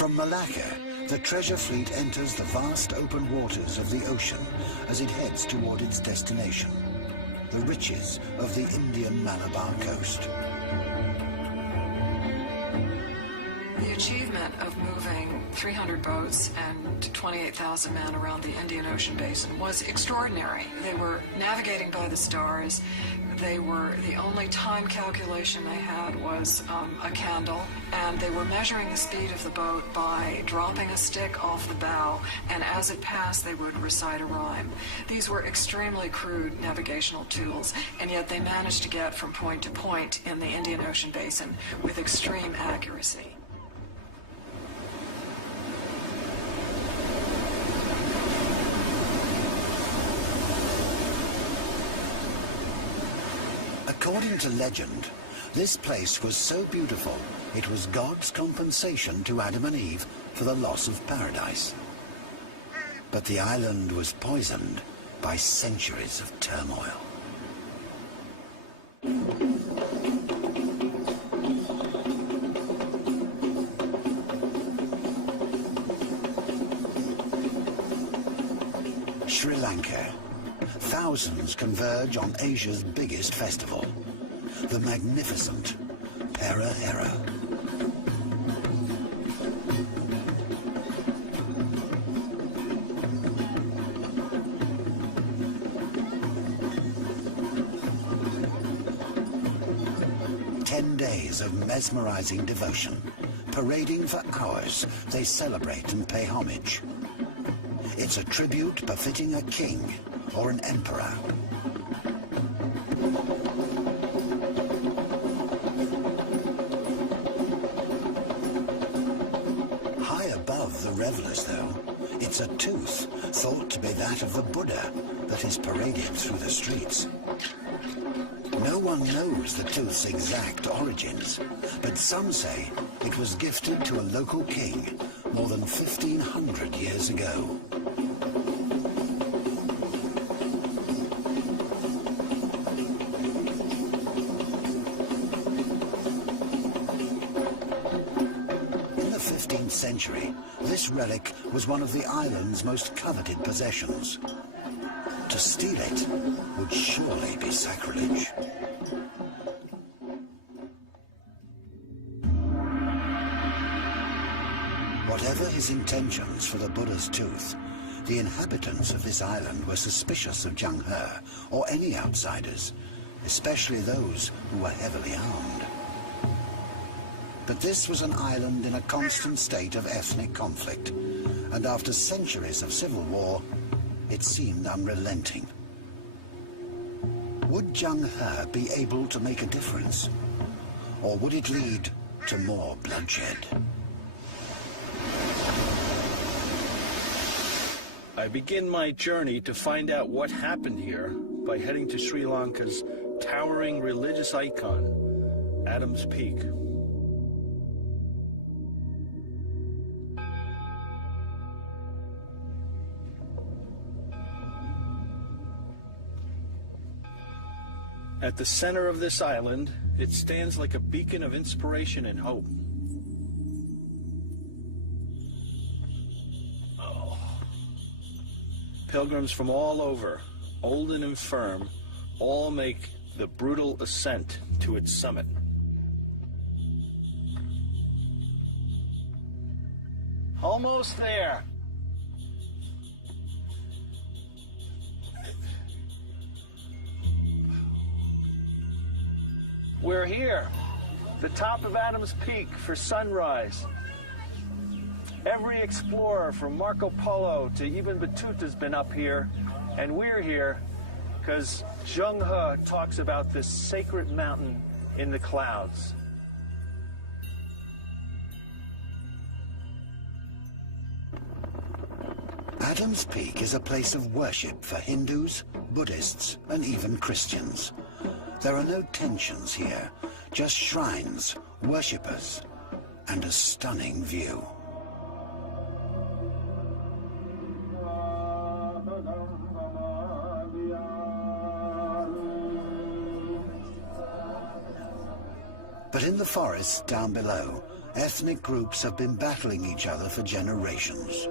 From Malacca, the treasure fleet enters the vast open waters of the ocean as it heads toward its destination, the riches of the Indian Malabar coast. The achievement of moving 300 boats and 28,000 men around the Indian Ocean basin was extraordinary. They were navigating by the stars. The only time calculation they had was a candle, and they were measuring the speed of the boat by dropping a stick off the bow, and as it passed they would recite a rhyme. These were extremely crude navigational tools, and yet they managed to get from point to point in the Indian Ocean basin with extreme accuracy. According to legend, this place was so beautiful it was God's compensation to Adam and Eve for the loss of paradise. But the island was poisoned by centuries of turmoil. Sri Lanka. Thousands converge on Asia's biggest festival, the magnificent Perahera. Days of mesmerizing devotion. Parading for hours, they celebrate and pay homage. It's a tribute befitting a king or an emperor. High above the revelers, though, it's a tooth thought to be that of the Buddha that is paraded through the streets. No one knows the tooth's exact origins, but some say it was gifted to a local king more than 1,500 years ago. In the 15th century, this relic was one of the island's most coveted possessions. To steal it would surely be sacrilege. Whatever his intentions for the Buddha's tooth, the inhabitants of this island were suspicious of Zheng He or any outsiders, especially those who were heavily armed. But this was an island in a constant state of ethnic conflict, and after centuries of civil war, it seemed unrelenting. Would Zheng He be able to make a difference? Or would it lead to more bloodshed? I begin my journey to find out what happened here by heading to Sri Lanka's towering religious icon, Adam's Peak. At the center of this island, it stands like a beacon of inspiration and hope. Oh. Pilgrims from all over, old and infirm, all make the brutal ascent to its summit. Almost there. We're here, the top of Adam's Peak for sunrise. Every explorer from Marco Polo to Ibn Battuta's been up here, and we're here because Zheng He talks about this sacred mountain in the clouds. Adam's Peak is a place of worship for Hindus, Buddhists, and even Christians. There are no tensions here, just shrines, worshippers, and a stunning view. But in the forest down below, ethnic groups have been battling each other for generations.